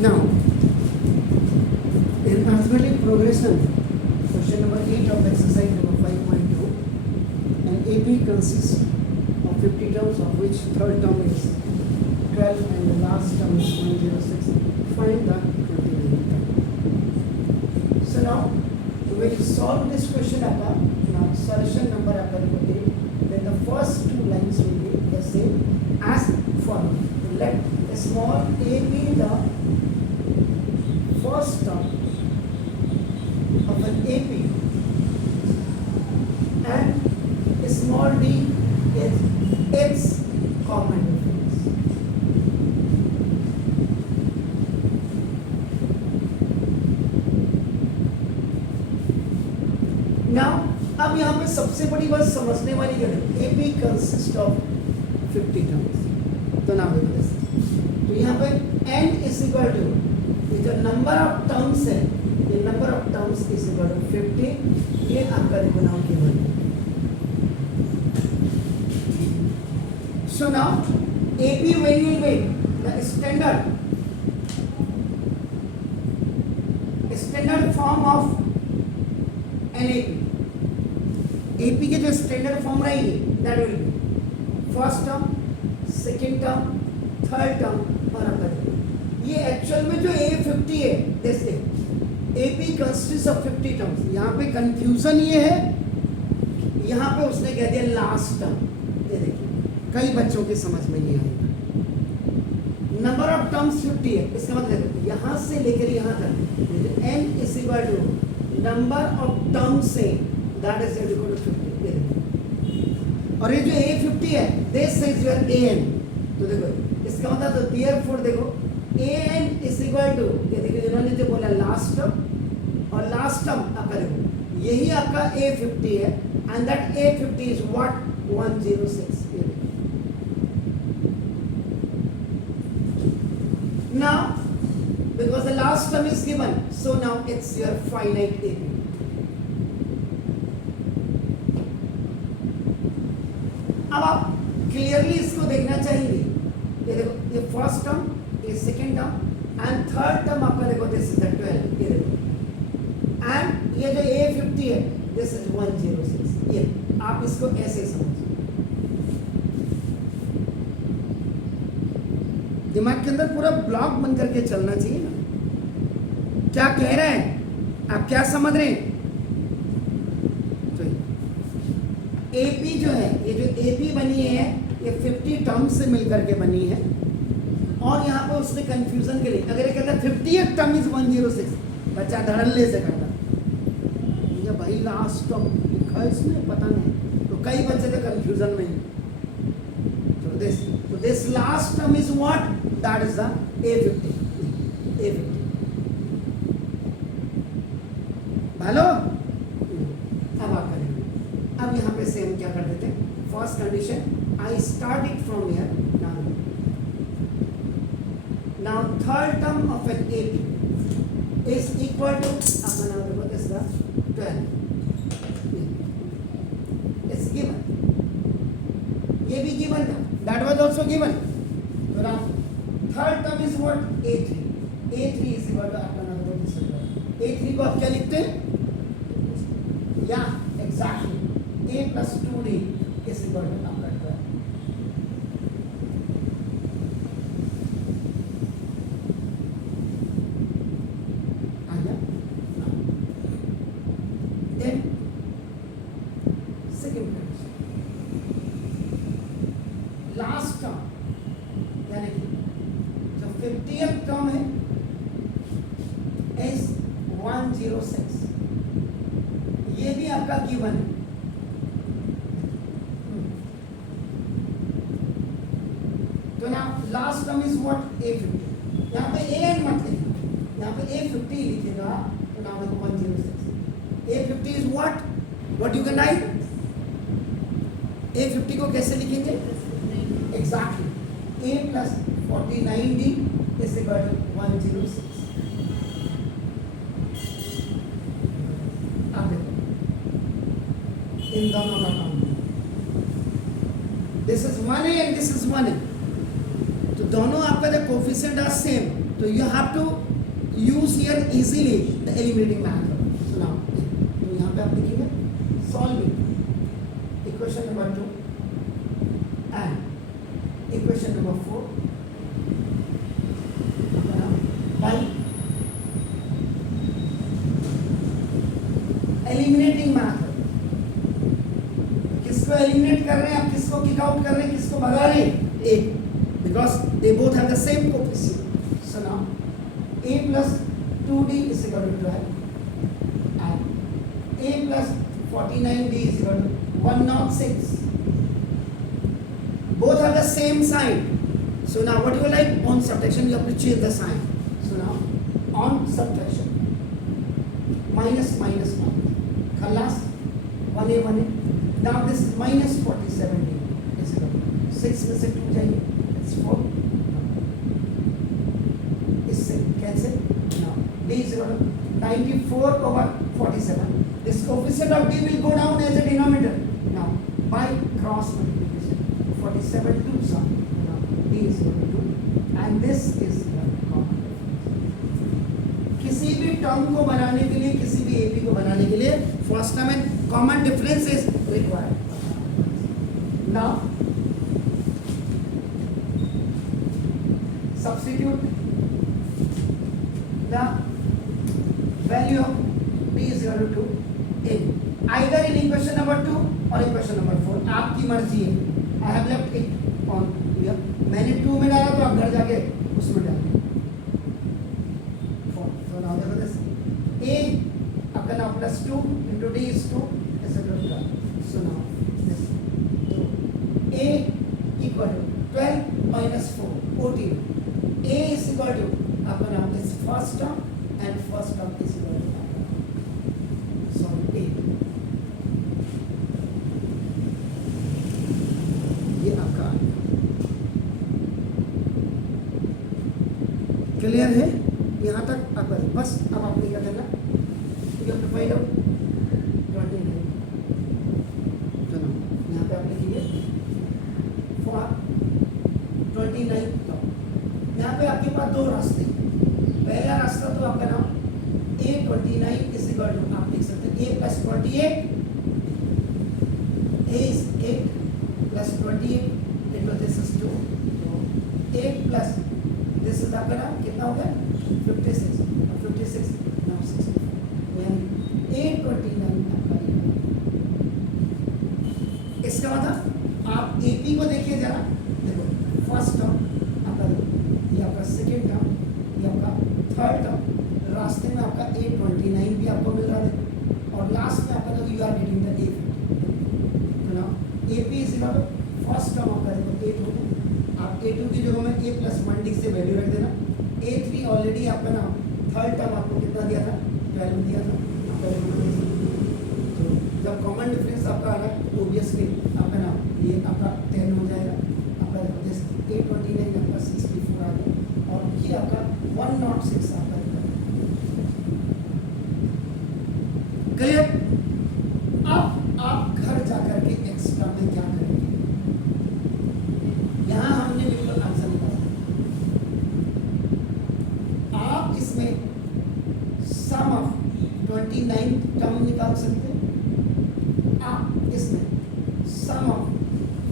Now, in arithmetic progression, question number 8 of exercise number 5.2, an AP consists of 50 terms, of which third term is 12 and the last term is 106. Find the 29th term. So now, we will solve this question आता now solution number आपका देखो then the first two lines will be the same as follows. Let a small a be the first term of an AP and a small d is its common difference. Now, अब यहाँ पे सबसे बड़ी बात समझने वाली क्या है? AP consists of 50 terms. तो नाम देखो तो यहाँ पे n is equal to ये जो नंबर ऑफ टर्म्स है ये number of terms is equal to 50. ये आपका देखो नाम given. So now AP when you make the standard form of an AP के जो स्टैंडर्ड फॉर्म रहेगी that will be first term, second term, third term और आपका ये एक्चुअल में जो A50 है जैसे AP कंसिस्ट ऑफ 50 टर्म्स. यहाँ पे कंफ्यूजन ये है यहाँ पे उसने कह दिया लास्ट टर्म. ये देखिए कई बच्चों के समझ में नहीं आएगा. नंबर ऑफ टर्म्स 50 है इसका मतलब यहाँ से लेकर यहाँ तक n is equal to number of terms से दैट इज इक्वल टू 50. और ये जो A50 है दिस इज योर an. तो देखो इसका मतलब तो देयरफॉर देखो an इज इक्वल टू ये देखो इन्होंने जो बोला लास्ट टर्म और लास्ट टर्म आपका देखो यही आपका A50 है and that A50 is what 106. Now, because the last term is given, so now it's your finite AP. अब आप क्लियरली इसको देखना चाहेंगे. ये देखो ये फर्स्ट टर्म, ये second term and third term आपका देखो दिस इज द 12. ये देखो एंड ये जो A50 है दिस इज 106. ये आप इसको ऐसे समझिए. दिमाग के अंदर पूरा ब्लॉक बन करके चलना चाहिए ना. क्या कह रहे हैं आप, क्या समझ रहे हैं? तो AP जो है ये जो AP बनी है ये 50 टर्म्स से मिलकर के बनी है. और यहाँ पे उसने कंफ्यूजन के लिए अगर ये कहता है 50th टर्म इज 106 बच्चा धड़ल्ले से करता ये भाई लास्ट टर्म लिखा है इसमें पता नहीं. तो कई बच्चे तो कंफ्यूजन में. तो this last term is what? That is the A50. Hello अब आप करेंगे. अब यहाँ पे सेम क्या कर देते हैं. First condition I start it from here. Now third term of an AP is equal to अपना नाम देखो दिस द 12. It's given. ये भी गिवन था. That was also given. So now third term is what? A3. A3 is equal to अपना नाम देखो this. A3 को आप क्या लिखते हैं? या exactly A plus 2D is equal to आपका 12. आ गया. Then second condition. Last term यानी कि जो 50th टर्म है इज 106. ये भी आपका गिवन है. तो ना last term is what A50. यहाँ पे an मत लिखना, यहाँ पे A50 लिखेगा तो नाम है 106. A50 is what you can write. A50 को कैसे लिखेंगे? Exactly. A plus 49D is equal to 106. अब देखो इन दोनों का काम. This is 1A and this is 1A. तो दोनों आपका द कोफिशिएंट आर सेम, तो you have to use here easily the eliminating method. So now तो यहाँ पे आप लिखेंगे solving equation number 2 and equation number 4 by eliminating method. किसको एलिमिनेट कर रहे हैं आप, किसको किक आउट कर रहे हैं, किसको भगा रहे हैं, एक, because they both have the same coefficient. So now a plus 2d is equal to 12 and a plus 49d is equal to 106. Both have the same sign. So now what you like on subtraction, you have to change the sign. So now on subtraction, minus minus minus, khalas 1a 1a. Now this minus 47d is equal to 6 में से 2 जाइए, it's 4. इससे cancel, now d is equal to 94 over 47. This coefficient of d will go down as a denominator. Now by cross multiplication, 47 to some, now d is equal to 2 and this is the common difference. किसी भी term को बनाने के लिए, किसी भी AP को बनाने के लिए फर्स्ट टर्म में common difference is required. Now substitute the value of d is equal to 2 in either in equation number 2 or equation number 4, आपकी मर्जी है। I have left it on here, मैंने 2 में डाला तो आप घर जाके उसमें डालें। So now देखो this a अपना now plus 2 into d is 2 is equal to 12. So now this so a equal to 12 minus 4 14. A is equal to अपना this first term and first term is equal to sorry 8. ये आपका clear है यहाँ तक आपका, बस अब आपने क्या करना, you have to find out 29. चलो यहाँ पे आप लिखिए for 29 term। यहाँ पे आपके पास दो रास्ते, पहला रास्ता तो आपका नाम a29 इज इक्वल टू आप लिख सकते हैं a plus 28, a is 8 plus 28 into this is 2, तो 8 plus this is आपका नाम कितना हो गया 56 और 56 नाउ 64, यानी a29 आपका ये। इसका मतलब आप AP को देखिए जरा, देखो फर्स्ट टर्म आपका, ये आपका सेकेंड टर्म, ये आपका थर्ड टर्म, रास्ते में आपका a29 भी आपको मिल रहा है और लास्ट में आपका तो you are getting the a50। तो ना AP is equal to first term आपका देखो 8 होगा, आप a2 की जगह में a plus 1d से वैल्यू रख देना। a3 ऑलरेडी आपका ना थर्ड टर्म आपको कितना दिया था 12 दिया था आपका, तो जब कॉमन डिफरेंस आपका आ रहा है ओबियसली आपका ना ये आपका 10 हो जाएगा, आपका देखो a29 आपका 64 आ गया और ये आपका 106 आपका क्लियर। अब आप घर जाकर के एक्स्ट्रा में क्या करेंगे, यहां हमने बिल्कुल आंसर निकाला, आप इसमें सम ऑफ 29 टर्म निकाल सकते हैं, आप इसमें सम ऑफ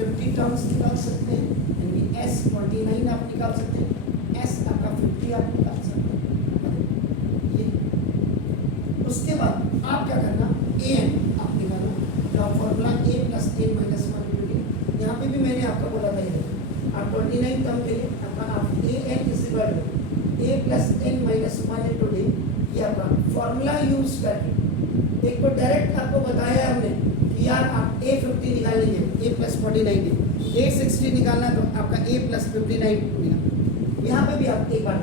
50 टर्म्स निकाल सकते हैं, यानी S29 आप निकाल सकते हैं, S आपका 50 आप निकाल सकते हैं। ये उसके बाद आप क्या करना, an आप निकालना, जो formula a plus n minus 1 into d, यहाँ पे भी मैंने आपको बोला था ये आप 29 टर्म के लिए आपका आप an is equal to a plus n minus 1 into d, ये आपका फॉर्मूला यूज करके एक तो डायरेक्ट आपको बताया हमने कि यार आप a50 निकाल लीजिए, a plus 49 d, a60 निकालना तो आपका a plus 59 निकालना। यहाँ पे भी आप एक बार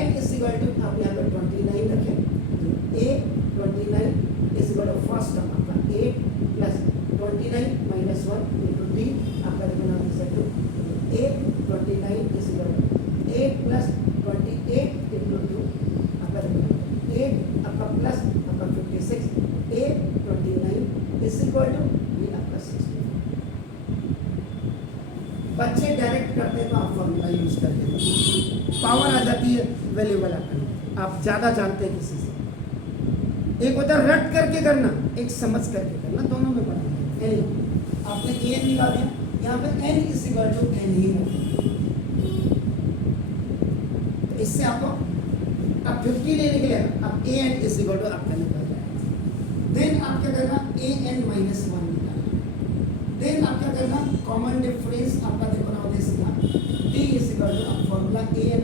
n is equal to आप यहाँ पे 29 रखें, तो a29 is equal to first term आपका 8 plus 29 minus 1 into d आपका देखना दे सकते हो, a29 is equal to 8 plus 28 into 2 आपका देखना 8 आपका प्लस आपका 56, a29 is equal to ये आपका 60। बच्चे डायरेक्ट करते हैं तो आप फॉर्मूला यूज करते हैं, वैल्यूबल आपका नहीं, आप ज़्यादा जानते हैं किसी से। एक होता है रट करके करना, एक समझ करके करना, दोनों में बड़ा है। आपने ए एन निकाल दिया, यहाँ पे n is equal to n ही रखें, तो इससे आपको अब 50 लेने के लिए अब ए एन इज इक्वल टू आपका निकल जाएगा। देन आप क्या करना, ए एन माइनस 1 निकालना। देन आप क्या करना, कॉमन डिफरेंस आपका देखो ना देश का d is equal to formula a n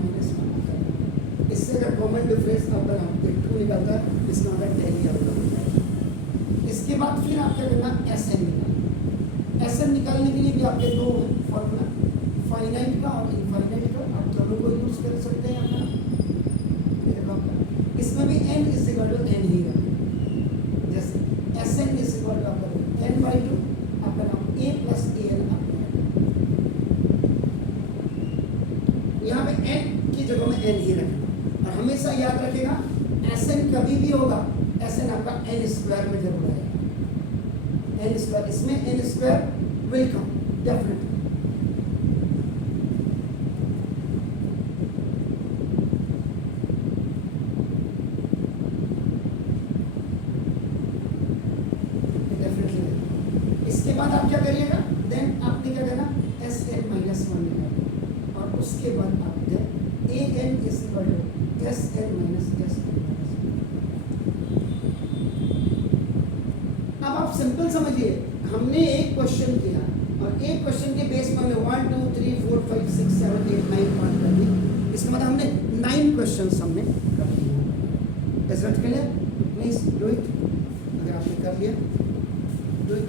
minus 1 करना। इससे अगर कॉमन डिफरेंस आपका 2 निकलता है, इसका मतलब 10 ही आपका हो जाएगा। इसके बाद फिर आप क्या करना, एस एन निकालना। एस एन निकालने के लिए भी आपके दो फॉर्मूला, फाइनाइट का और इनफाइनाइट का, आप दोनों को यूज कर सकते हैं अपना। इसमें भी n is equal to n ही रखें, जैसे s n is equal to आपका n/2 आपका नाम a प्लस ए एन आपका, यहाँ पे n की जगह में n ही रखना। और हमेशा याद रखेगा एस एन कभी भी होगा, एस एन आपका n स्क्वायर में जरूर आएगा, n स्क्वायर, इसमें n square will come definitely. इसके बाद आप क्या करिएगा, देन आपने क्या करना, एस एन माइनस 1 निकालना, और उसके बाद आप a n is equal to s n minus s n. अब आप सिंपल समझिए, हमने एक क्वेश्चन किया और एक क्वेश्चन के बेस पर 1 2 3 4 5 6 7 8 9 पार्ट कर दिए, इसका मतलब हमने 9 क्वेश्चन हमने कर दिए। Is it clear? Please do it, अगर आपने कर लिया डू इट।